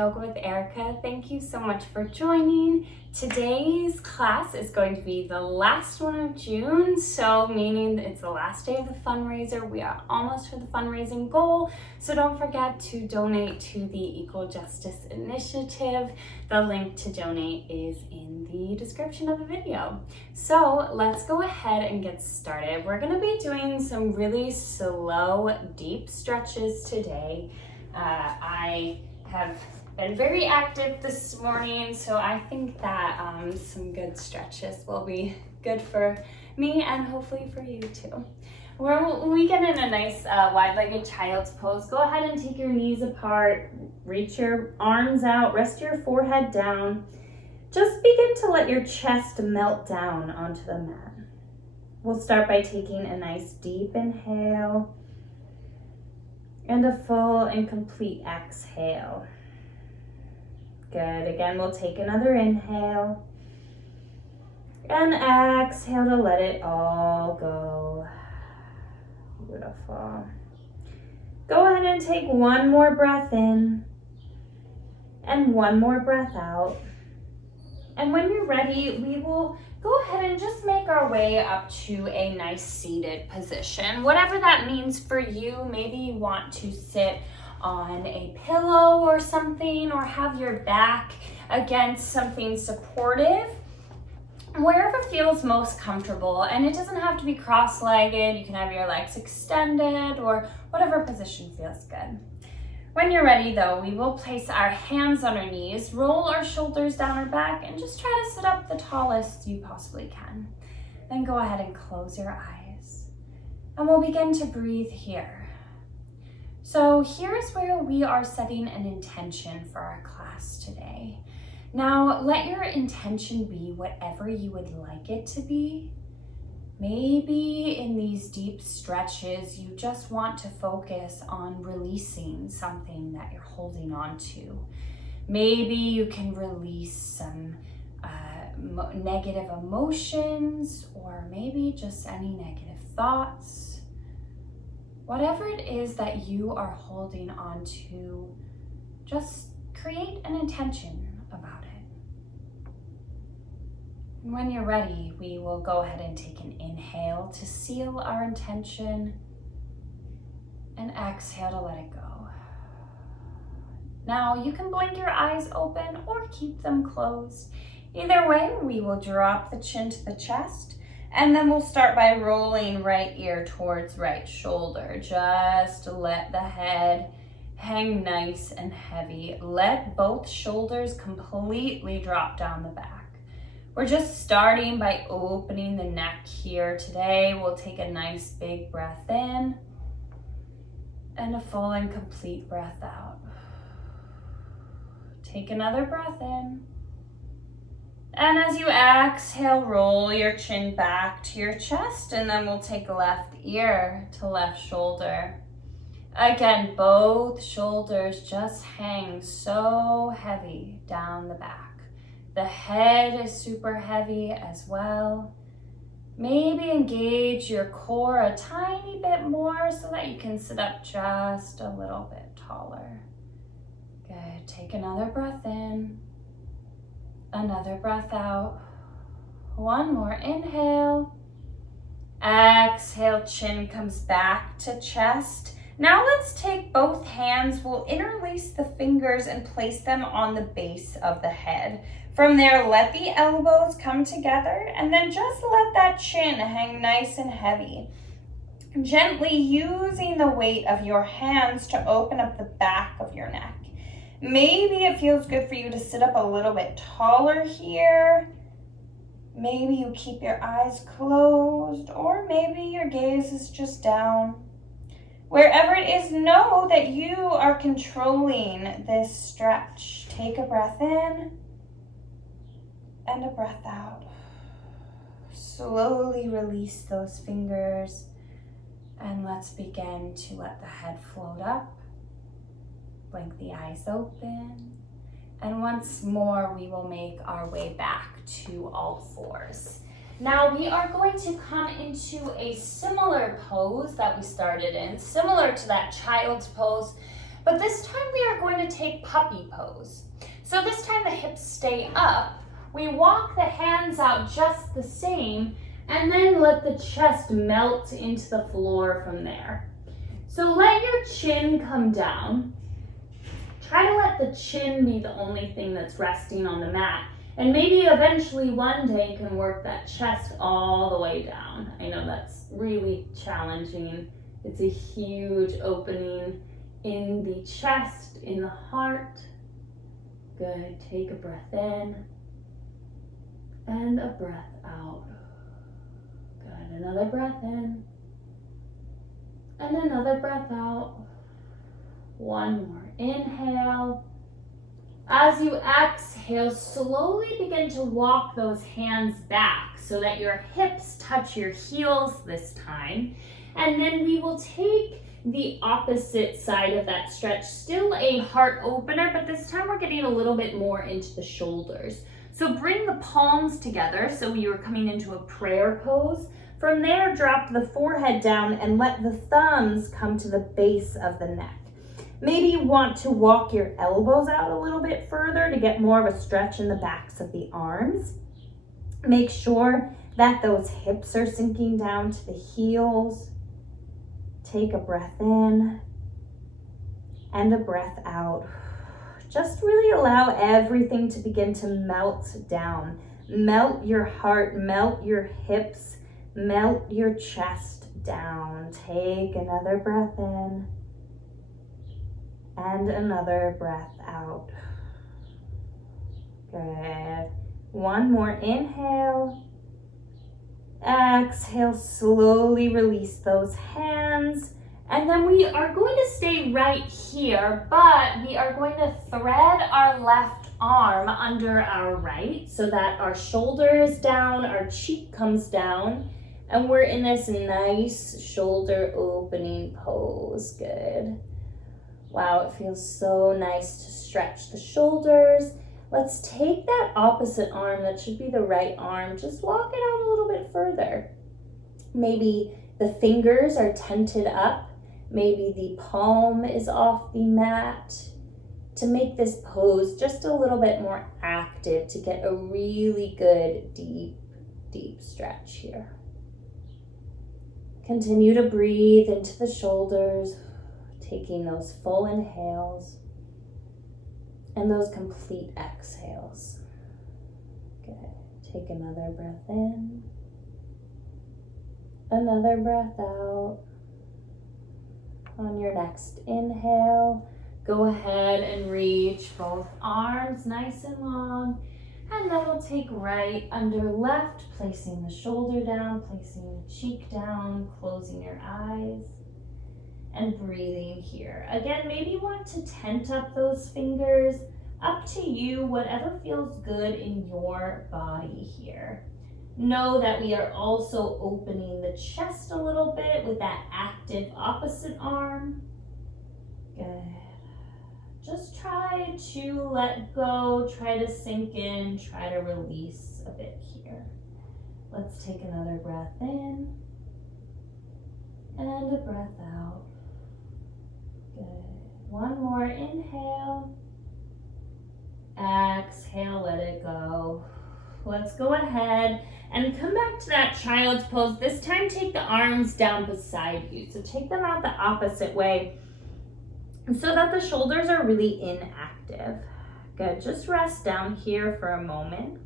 Yoga with Erica. Thank you so much for joining. Today's class is going to be the last one of June, so meaning it's the last day of the fundraiser. We are almost to the fundraising goal, so don't forget to donate to the Equal Justice Initiative. The link to donate is in the description of the video. So let's go ahead and get started. We're going to be doing some really slow, deep stretches today. I have been very active this morning, so I think that some good stretches will be good for me and hopefully for you too. We get in a nice wide-legged child's pose. Go ahead and take your knees apart, reach your arms out, rest your forehead down. Just begin to let your chest melt down onto the mat. We'll start by taking a nice deep inhale and a full and complete exhale. Good. Again, we'll take another inhale and exhale to let it all go. Beautiful. Go ahead and take one more breath in and one more breath out. And when you're ready, we will go ahead and just make our way up to a nice seated position. Whatever that means for you, maybe you want to sit on a pillow or something, or have your back against something supportive. Wherever feels most comfortable, and it doesn't have to be cross-legged. You can have your legs extended or whatever position feels good. When you're ready though, we will place our hands on our knees, roll our shoulders down our back, and just try to sit up the tallest you possibly can. Then go ahead and close your eyes. And we'll begin to breathe here. So here's where we are setting an intention for our class today. Now, let your intention be whatever you would like it to be. Maybe in these deep stretches, you just want to focus on releasing something that you're holding on to. Maybe you can release some negative emotions, or maybe just any negative thoughts. Whatever it is that you are holding on to, just create an intention about it. When you're ready, we will go ahead and take an inhale to seal our intention and exhale to let it go. Now you can blink your eyes open or keep them closed. Either way, we will drop the chin to the chest, and then we'll start by rolling right ear towards right shoulder. Just let the head hang nice and heavy. Let both shoulders completely drop down the back. We're just starting by opening the neck here. Today, we'll take a nice big breath in and a full and complete breath out. Take another breath in. And as you exhale, roll your chin back to your chest, and then we'll take left ear to left shoulder. Again, both shoulders just hang so heavy down the back. The head is super heavy as well. Maybe engage your core a tiny bit more so that you can sit up just a little bit taller. Good. Take another breath in, another breath out. One more inhale. Exhale, chin comes back to chest. Now let's take both hands. We'll interlace the fingers and place them on the base of the head. From there, let the elbows come together, and then just let that chin hang nice and heavy. Gently using the weight of your hands to open up the back of your neck. Maybe it feels good for you to sit up a little bit taller here. Maybe you keep your eyes closed, or maybe your gaze is just down. Wherever it is, know that you are controlling this stretch. Take a breath in and a breath out. Slowly release those fingers, and let's begin to let the head float up. Blink the eyes open, and once more we will make our way back to all fours. Now we are going to come into a similar pose that we started in, similar to that child's pose, But this time we are going to take puppy pose. So this time the hips stay up. We walk the hands out just the same, and then let the chest melt into the floor from there. So let your chin come down. Try to let the chin be the only thing that's resting on the mat. And maybe eventually one day you can work that chest all the way down. I know that's really challenging. It's a huge opening in the chest, in the heart. Good, take a breath in and a breath out. Good, another breath in and another breath out. One more inhale. As you exhale, slowly begin to walk those hands back so that your hips touch your heels this time. And then we will take the opposite side of that stretch, still a heart opener, but this time we're getting a little bit more into the shoulders. So bring the palms together so you are coming into a prayer pose. From there, drop the forehead down and let the thumbs come to the base of the neck. Maybe you want to walk your elbows out a little bit further to get more of a stretch in the backs of the arms. Make sure that those hips are sinking down to the heels. Take a breath in and a breath out. Just really allow everything to begin to melt down. Melt your heart, melt your hips, melt your chest down. Take another breath in and another breath out. Good. One more inhale. Exhale, slowly release those hands. And then we are going to stay right here, but we are going to thread our left arm under our right so that our shoulder is down, our cheek comes down, and we're in this nice shoulder opening pose. Good. Wow, it feels so nice to stretch the shoulders. Let's take that opposite arm, that should be the right arm, just walk it out a little bit further. Maybe the fingers are tented up. Maybe the palm is off the mat. To make this pose just a little bit more active, to get a really good deep stretch here. Continue to breathe into the shoulders, taking those full inhales and those complete exhales. Good. Take another breath in, another breath out. On your next inhale, go ahead and reach both arms nice and long, and then we'll take right under left, placing the shoulder down, placing the cheek down, closing your eyes. And breathing here. Again, maybe you want to tent up those fingers. Up to you, whatever feels good in your body here. Know that we are also opening the chest a little bit with that active opposite arm. Good. Just try to let go, try to sink in, try to release a bit here. Let's take another breath in and a breath out. Good. One more inhale. Exhale, let it go. Let's go ahead and come back to that child's pose. This time take the arms down beside you. So take them out the opposite way so that the shoulders are really inactive. Good, just rest down here for a moment.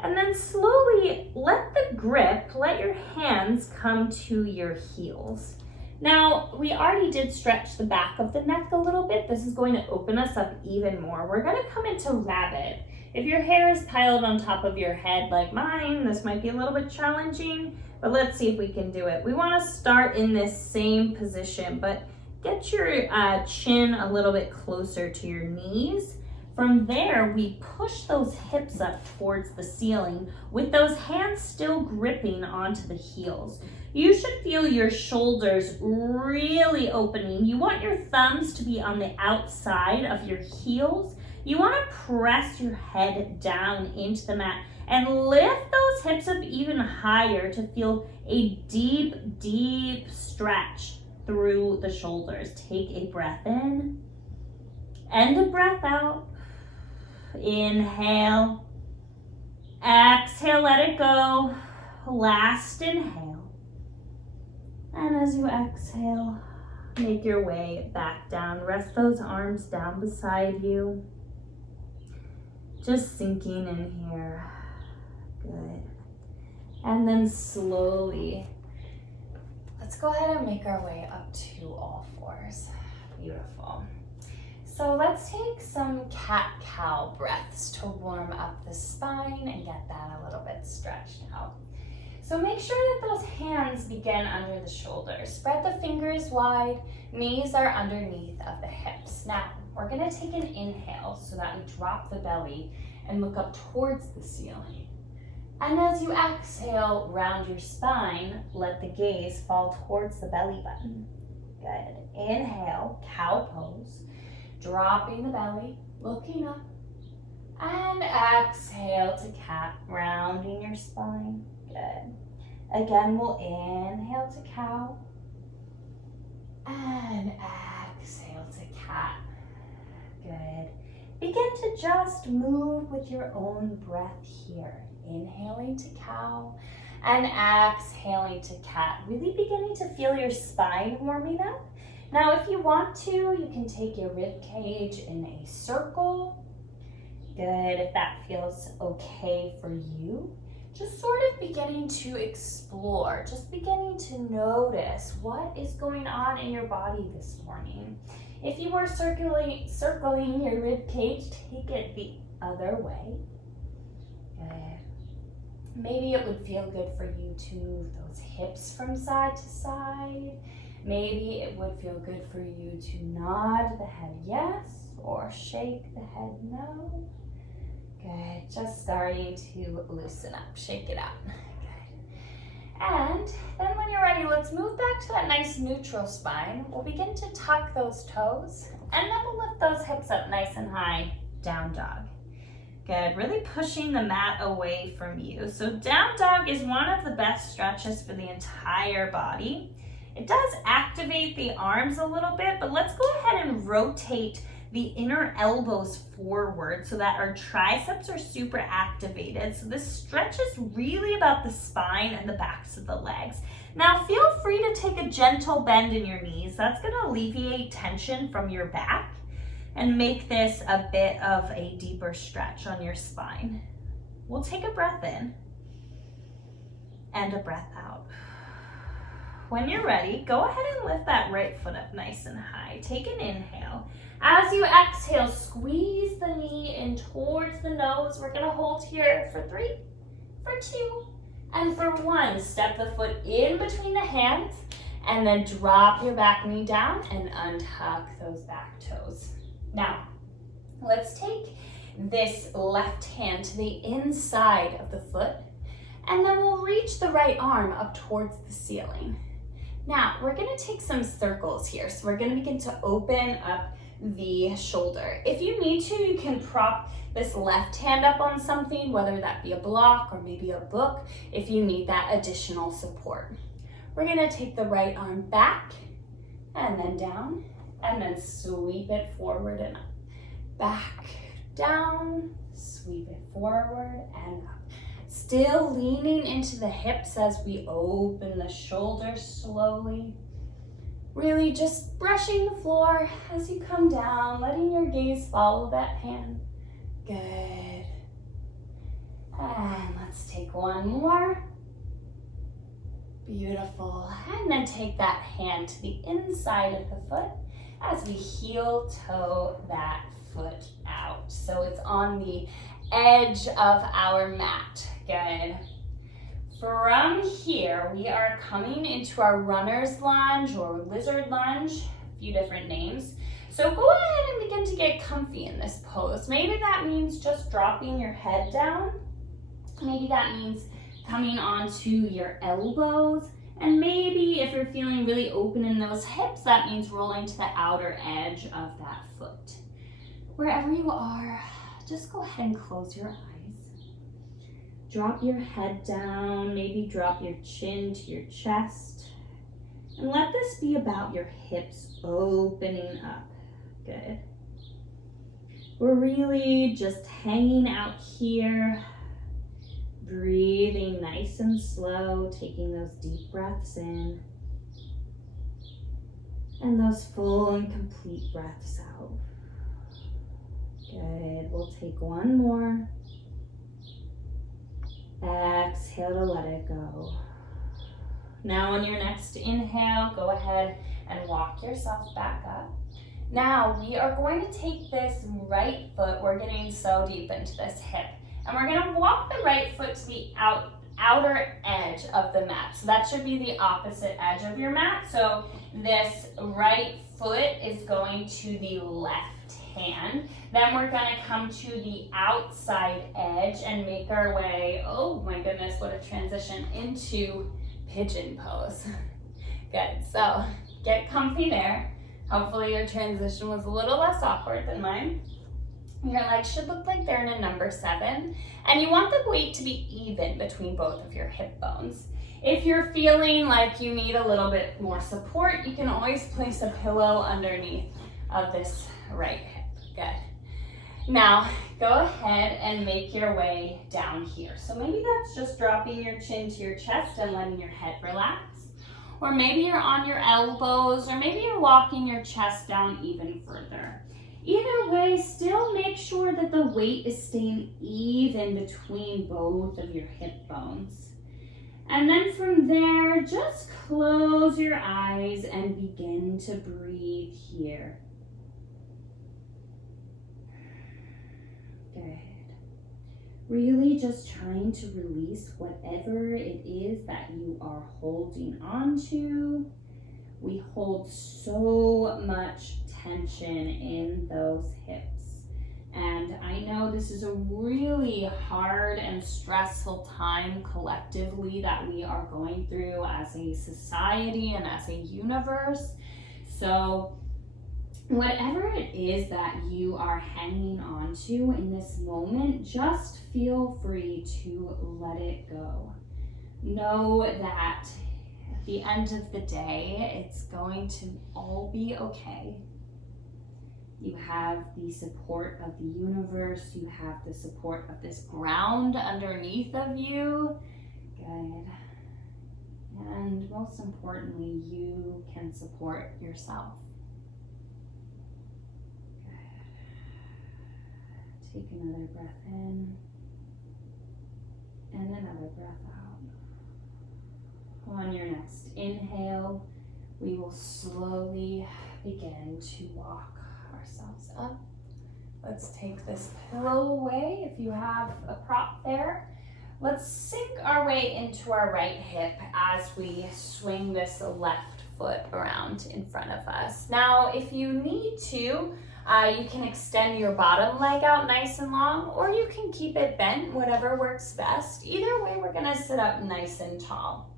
And then slowly let the grip, let your hands come to your heels. Now, we already did stretch the back of the neck a little bit. This is going to open us up even more. We're going to come into rabbit. If your hair is piled on top of your head like mine, this might be a little bit challenging, but let's see if we can do it. We want to start in this same position, but get your chin a little bit closer to your knees. From there, we push those hips up towards the ceiling with those hands still gripping onto the heels. You should feel your shoulders really opening. You want your thumbs to be on the outside of your heels. You want to press your head down into the mat and lift those hips up even higher to feel a deep stretch. through the shoulders. Take a breath in and a breath out. Inhale. Exhale, let it go. Last inhale. And as you exhale, make your way back down. Rest those arms down beside you. Just sinking in here. Good. And then slowly, let's go ahead and make our way up to all fours. Beautiful. So let's take some cat-cow breaths to warm up the spine and get that a little bit stretched out. So make sure that those hands begin under the shoulders. Spread the fingers wide, knees are underneath of the hips. Now, we're gonna take an inhale so that we drop the belly and look up towards the ceiling. And as you exhale, round your spine, let the gaze fall towards the belly button. Good. Inhale, cow pose. Dropping the belly, looking up. And exhale to cat, rounding your spine. Good. Again, we'll inhale to cow. And exhale to cat. Good. Begin to just move with your own breath here. Inhaling to cow and exhaling to cat. Really beginning to feel your spine warming up. Now, if you want to, you can take your rib cage in a circle. Good, if that feels okay for you. Just sort of beginning to explore, just beginning to notice what is going on in your body this morning. If you were circling your rib cage, take it the other way. Good. Maybe it would feel good for you to move those hips from side to side. Maybe it would feel good for you to nod the head yes or shake the head no. Good, just starting to loosen up, shake it out. Good. And then when you're ready, let's move back to that nice neutral spine. We'll begin to tuck those toes and then we'll lift those hips up nice and high, down dog. Good, really pushing the mat away from you. So down dog is one of the best stretches for the entire body. It does activate the arms a little bit, but let's go ahead and rotate the inner elbows forward so that our triceps are super activated. So this stretch is really about the spine and the backs of the legs. Now feel free to take a gentle bend in your knees. That's gonna alleviate tension from your back and make this a bit of a deeper stretch on your spine. We'll take a breath in and a breath out. When you're ready, go ahead and lift that right foot up nice and high. Take an inhale. As you exhale, squeeze the knee in towards the nose. We're gonna hold here for 3, for 2, and for 1. Step the foot in between the hands and then drop your back knee down and untuck those back toes. Now, let's take this left hand to the inside of the foot and then we'll reach the right arm up towards the ceiling. Now, we're gonna take some circles here. So we're gonna begin to open up the shoulder. If you need to, you can prop this left hand up on something, whether that be a block or maybe a book, if you need that additional support. We're gonna take the right arm back and then down, and then sweep it forward and up. Back, down, sweep it forward and up. Still leaning into the hips as we open the shoulders slowly. Really just brushing the floor as you come down, letting your gaze follow that hand. Good. And let's take one more. Beautiful. And then take that hand to the inside of the foot as we heel toe that foot out. So it's on the edge of our mat. Good. From here, we are coming into our runner's lunge or lizard lunge, a few different names. So go ahead and begin to get comfy in this pose. Maybe that means just dropping your head down. Maybe that means coming onto your elbows. And maybe if you're feeling really open in those hips, that means rolling to the outer edge of that foot. Wherever you are, just go ahead and close your eyes. Drop your head down, maybe drop your chin to your chest. And let this be about your hips opening up. Good. We're really just hanging out here, breathing nice and slow, taking those deep breaths in and those full and complete breaths out. Good. We'll take one more. Exhale to let it go. Now on your next inhale, go ahead and walk yourself back up. Now we are going to take this right foot, we're getting so deep into this hip, and we're gonna walk the right foot to the outer edge of the mat. So that should be the opposite edge of your mat. So this right foot is going to the left hand. Then we're gonna come to the outside edge and make our way, oh my goodness, what a transition, into pigeon pose. Good, so get comfy there. Hopefully your transition was a little less awkward than mine. Your legs should look like they're in a number 7. And you want the weight to be even between both of your hip bones. If you're feeling like you need a little bit more support, you can always place a pillow underneath of this right hip. Good. Now, go ahead and make your way down here. So maybe that's just dropping your chin to your chest and letting your head relax. Or maybe you're on your elbows, or maybe you're walking your chest down even further. Either way, still make sure that the weight is staying even between both of your hip bones. And then from there, just close your eyes and begin to breathe here. Good. Really just trying to release whatever it is that you are holding on to. We hold so much tension in those hips. And I know this is a really hard and stressful time collectively that we are going through as a society and as a universe. So whatever it is that you are hanging on to in this moment, just feel free to let it go. Know that at the end of the day, it's going to all be okay. You have the support of the universe. You have the support of this ground underneath of you. Good. And most importantly, you can support yourself. Take another breath in and another breath out. On your next inhale, we will slowly begin to walk ourselves up. Let's take this pillow away if you have a prop there. Let's sink our way into our right hip as we swing this left foot around in front of us. Now, if you need to, you can extend your bottom leg out nice and long, or you can keep it bent, whatever works best. Either way, we're gonna sit up nice and tall.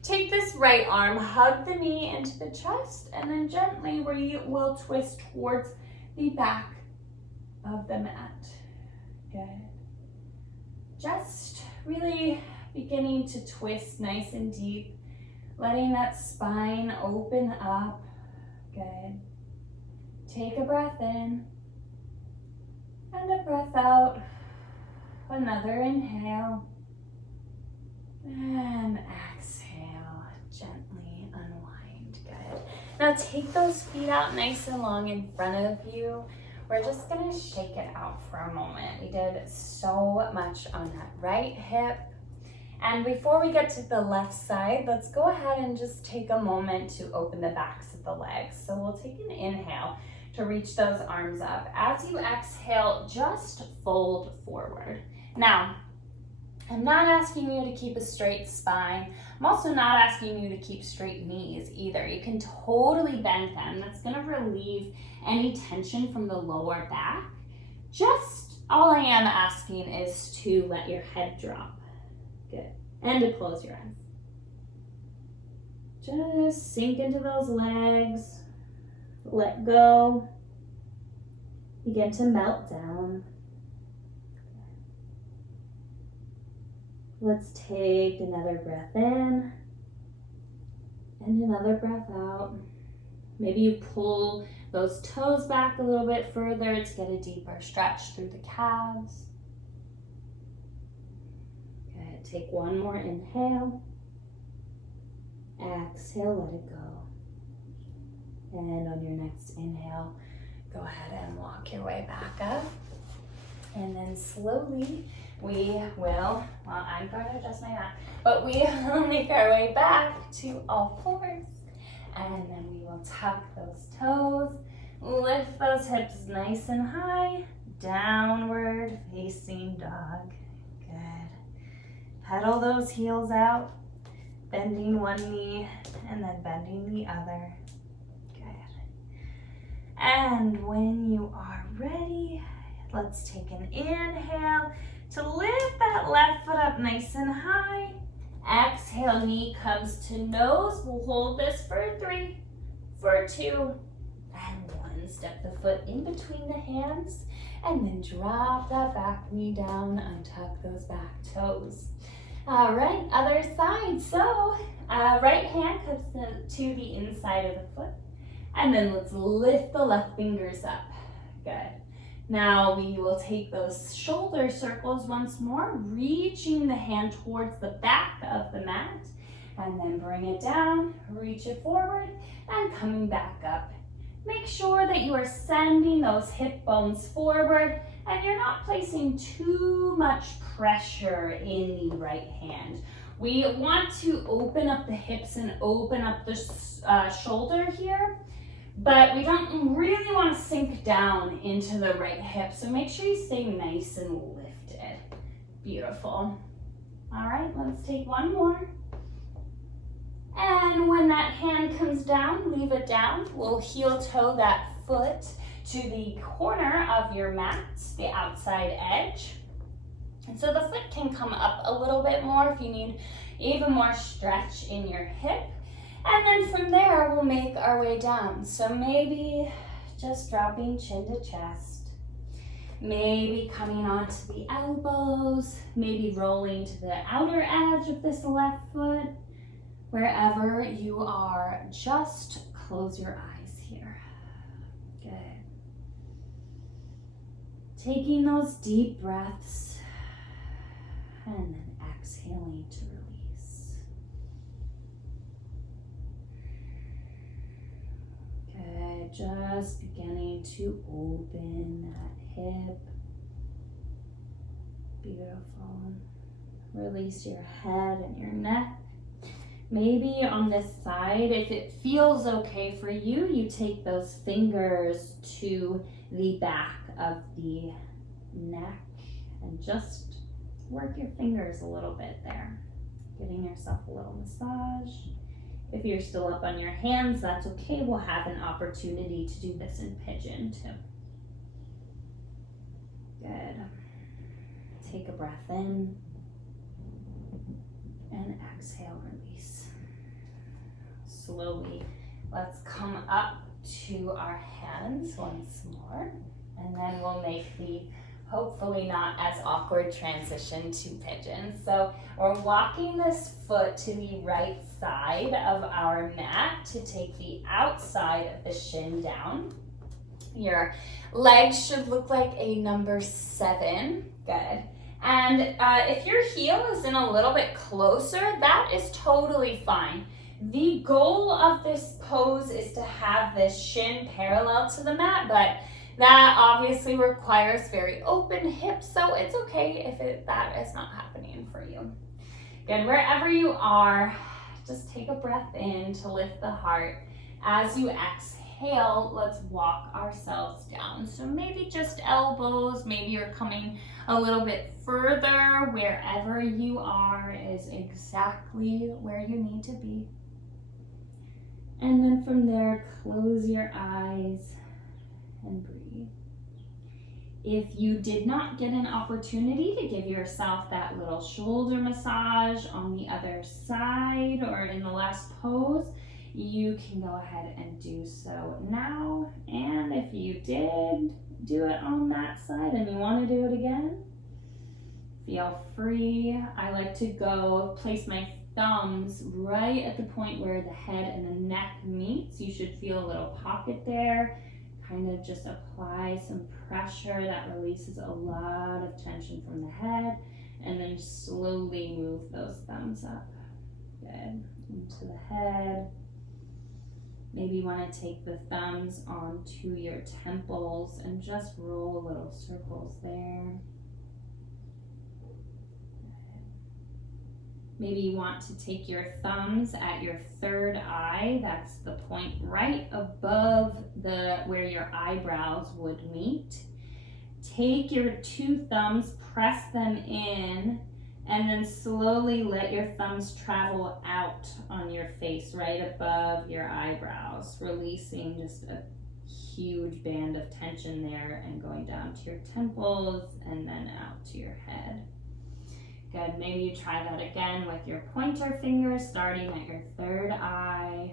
Take this right arm, hug the knee into the chest, and then gently we will twist towards the back of the mat. Good. Just really beginning to twist nice and deep, letting that spine open up. Good. Take a breath in and a breath out. Another inhale and exhale. Gently unwind. Good. Now take those feet out nice and long in front of you. We're just gonna shake it out for a moment. We did so much on that right hip. And before we get to the left side, let's go ahead and just take a moment to open the backs of the legs. So we'll take an inhale to reach those arms up. As you exhale, just fold forward. Now, I'm not asking you to keep a straight spine. I'm also not asking you to keep straight knees either. You can totally bend them. That's gonna relieve any tension from the lower back. Just all I am asking is to let your head drop. Good. And to close your eyes. Just sink into those legs. Let go. Begin to melt down. Let's take another breath in And another breath out. Maybe you pull those toes back a little bit further to get a deeper stretch through the calves. Good. Take one more inhale. Exhale, let it go. And on your next inhale, go ahead and walk your way back up. And then slowly we will, well, I'm going to adjust my mat, but we will make our way back to all fours. And then we will tuck those toes, lift those hips nice and high, downward facing dog. Good. Pedal those heels out, bending one knee and then bending the other. Good. And when you are ready, let's take an inhale to lift that left foot up nice and high. Exhale, knee comes to nose. We'll hold this for 3, for 2, and 1. Step the foot in between the hands, and then drop that back knee down, untuck those back toes. All right, other side. So, right hand comes to the inside of the foot, and then let's lift the left fingers up. Good. Now we will take those shoulder circles once more, reaching the hand towards the back of the mat, and then bring it down, reach it forward, and coming back up. Make sure that you are sending those hip bones forward, and you're not placing too much pressure in the right hand. We want to open up the hips and open up the shoulder here, but we don't really want to sink down into the right hip. So make sure you stay nice and lifted. Beautiful. All right, let's take one more. And when that hand comes down, leave it down. We'll heel toe that foot to the corner of your mat, the outside edge. And so the foot can come up a little bit more if you need even more stretch in your hip. And then from there, we'll make our way down. So maybe just dropping chin to chest. Maybe coming onto the elbows. Maybe rolling to the outer edge of this left foot. Wherever you are, just close your eyes here. Good. Taking those deep breaths. And then exhaling to release. Good, just beginning to open that hip. Beautiful. Release your head and your neck. Maybe on this side, if it feels okay for you, you take those fingers to the back of the neck and just work your fingers a little bit there, giving yourself a little massage. If you're still up on your hands, that's okay. We'll have an opportunity to do this in pigeon too. Good. Take a breath in and exhale, release. Slowly, let's come up to our hands once more, and then we'll make the hopefully not as awkward transition to pigeon. So we're walking this foot to the right side of our mat to take the outside of the shin down. Your legs should look like a number 7. Good. And if your heel is in a little bit closer, that is totally fine. The goal of this pose is to have this shin parallel to the mat, but that obviously requires very open hips, so it's okay if that is not happening for you. Good, wherever you are, just take a breath in to lift the heart. As you exhale, let's walk ourselves down. So maybe just elbows, maybe you're coming a little bit further. Wherever you are is exactly where you need to be. And then from there, close your eyes and breathe. If you did not get an opportunity to give yourself that little shoulder massage on the other side or in the last pose, you can go ahead and do so now. And if you did do it on that side and you want to do it again, feel free. I like to place my thumbs right at the point where the head and the neck meets. You should feel a little pocket there. Kind of just apply some pressure that releases a lot of tension from the head, and then slowly move those thumbs up. Good. Into the head. Maybe you want to take the thumbs onto your temples and just roll little circles there. Maybe you want to take your thumbs at your third eye. That's the point right above where your eyebrows would meet. Take your two thumbs, press them in, and then slowly let your thumbs travel out on your face right above your eyebrows, releasing just a huge band of tension there and going down to your temples and then out to your head. Good, maybe you try that again with your pointer fingers, starting at your third eye,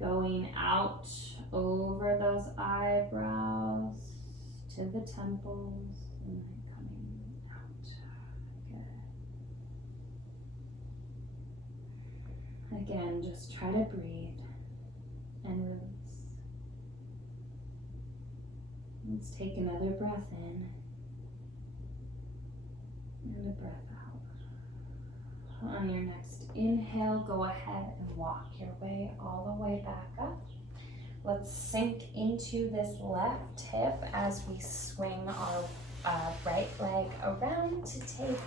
going out over those eyebrows to the temples, and then coming out. Good. Again, just try to breathe and release. Let's take another breath in and a breath out. On your next inhale, go ahead and walk your way all the way back up. Let's sink into this left hip as we swing our right leg around to take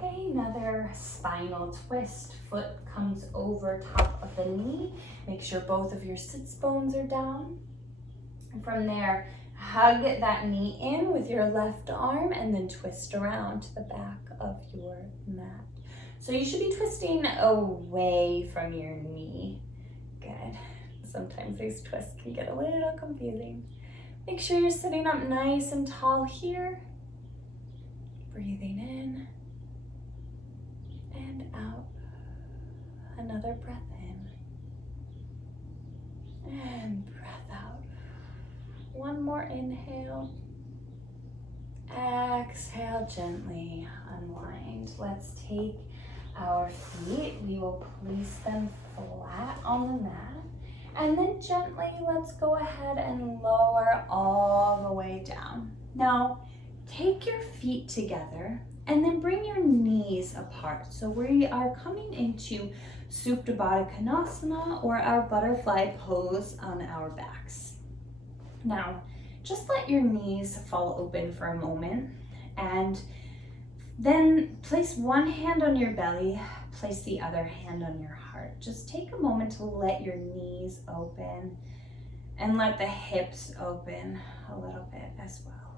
another spinal twist. Foot comes over top of the knee. Make sure both of your sits bones are down. And from there, hug that knee in with your left arm and then twist around to the back of your mat. So you should be twisting away from your knee. Good. Sometimes these twists can get a little confusing. Make sure you're sitting up nice and tall here. Breathing in and out. Another breath in and breath out. One more inhale. Exhale, gently unwind. Let's take our feet. We will place them flat on the mat. And then gently, let's go ahead and lower all the way down. Now, take your feet together and then bring your knees apart. So we are coming into Supta Baddha Konasana, or our butterfly pose on our backs. Now, just let your knees fall open for a moment, and then place one hand on your belly, place the other hand on your heart. Just take a moment to let your knees open and let the hips open a little bit as well.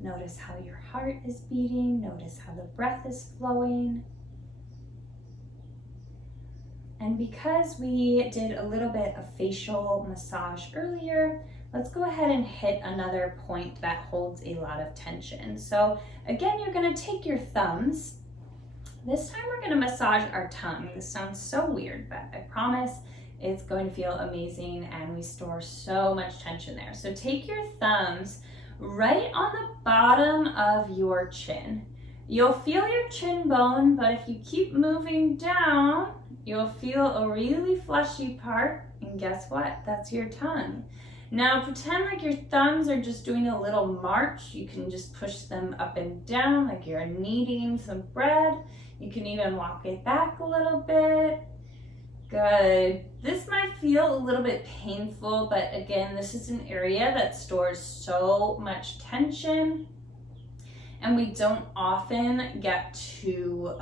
Notice how your heart is beating. Notice how the breath is flowing. And because we did a little bit of facial massage earlier, let's go ahead and hit another point that holds a lot of tension. So again, you're gonna take your thumbs. This time we're gonna massage our tongue. This sounds so weird, but I promise it's going to feel amazing, and we store so much tension there. So take your thumbs right on the bottom of your chin. You'll feel your chin bone, but if you keep moving down, you'll feel a really fleshy part, and guess what? That's your tongue. Now pretend like your thumbs are just doing a little march. You can just push them up and down like you're kneading some bread. You can even walk it back a little bit. Good. This might feel a little bit painful, but again, this is an area that stores so much tension, and we don't often get to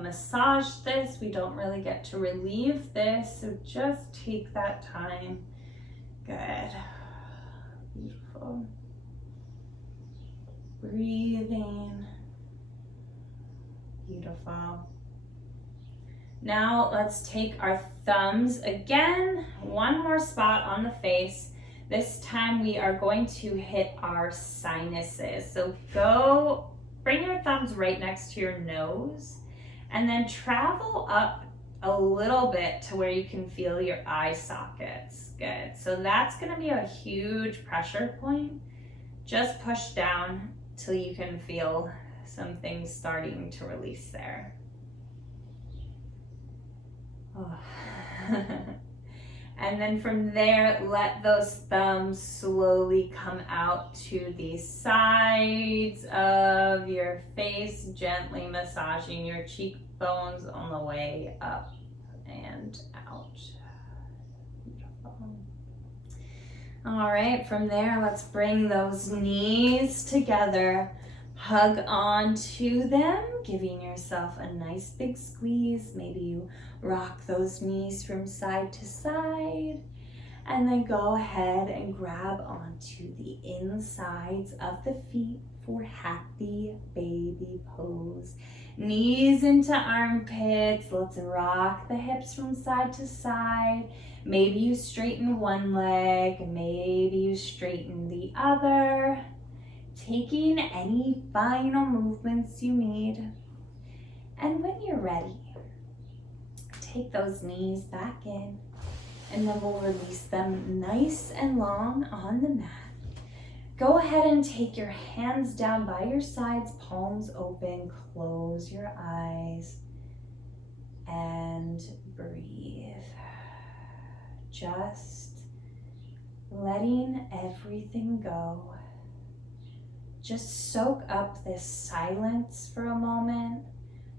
massage this. We don't really get to relieve this, so just take that time. Good. Beautiful. Breathing. Beautiful. Now let's take our thumbs again, one more spot on the face. This time we are going to hit our sinuses. So bring your thumbs right next to your nose and then travel up a little bit to where you can feel your eye sockets. Good. So that's going to be a huge pressure point. Just push down till you can feel some things starting to release there. Oh. And then from there, let those thumbs slowly come out to the sides of your face, gently massaging your cheekbones on the way up and out. All right, from there, let's bring those knees together. Hug onto them, giving yourself a nice big squeeze. Maybe you rock those knees from side to side. And then go ahead and grab onto the insides of the feet for happy baby pose. Knees into armpits. Let's rock the hips from side to side. Maybe you straighten one leg, maybe you straighten the other. Taking any final movements you need. And when you're ready, take those knees back in, and then we'll release them nice and long on the mat. Go ahead and take your hands down by your sides, palms open, close your eyes, and breathe. Just letting everything go. Just soak up this silence for a moment.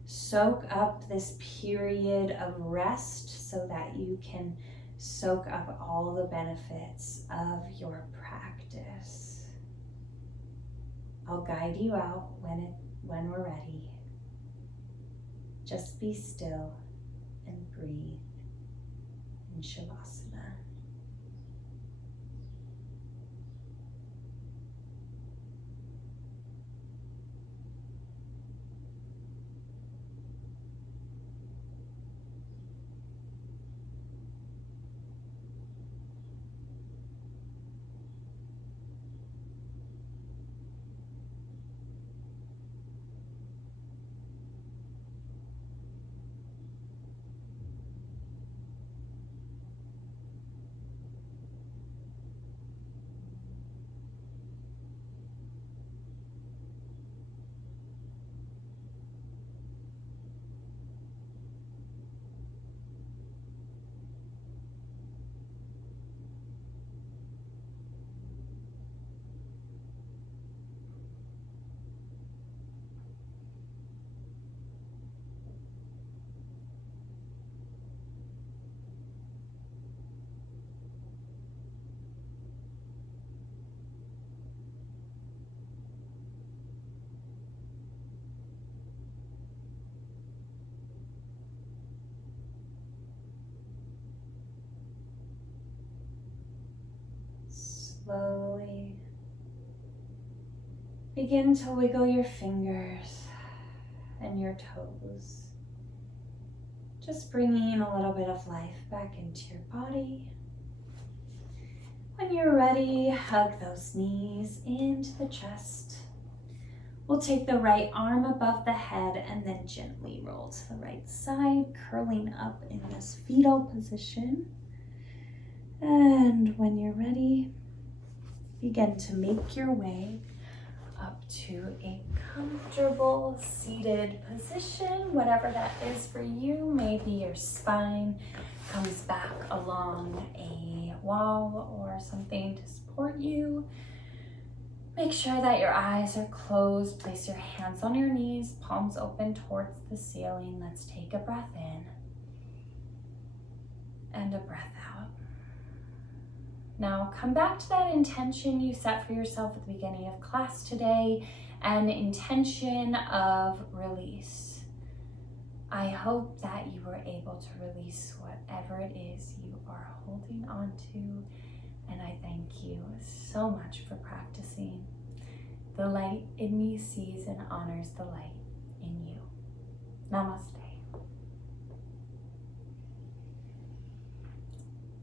Soak up this period of rest so that you can soak up all the benefits of your practice. I'll guide you out when we're ready. Just be still and breathe in Shavasana. Slowly begin to wiggle your fingers and your toes. Just bringing a little bit of life back into your body. When you're ready, hug those knees into the chest. We'll take the right arm above the head and then gently roll to the right side, curling up in this fetal position. And when you're ready, begin to make your way up to a comfortable seated position, whatever that is for you. Maybe your spine comes back along a wall or something to support you. Make sure that your eyes are closed. Place your hands on your knees, palms open towards the ceiling. Let's take a breath in and a breath out. Now come back to that intention you set for yourself at the beginning of class today, an intention of release. I hope that you were able to release whatever it is you are holding on to, and I thank you so much for practicing. The light in me sees and honors the light in you. Namaste.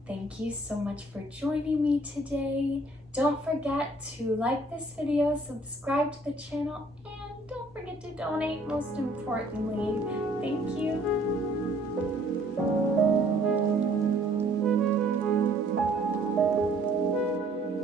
Thank you so much for joining me today. Don't forget to like this video, subscribe to the channel, and don't forget to donate, most importantly. Thank you.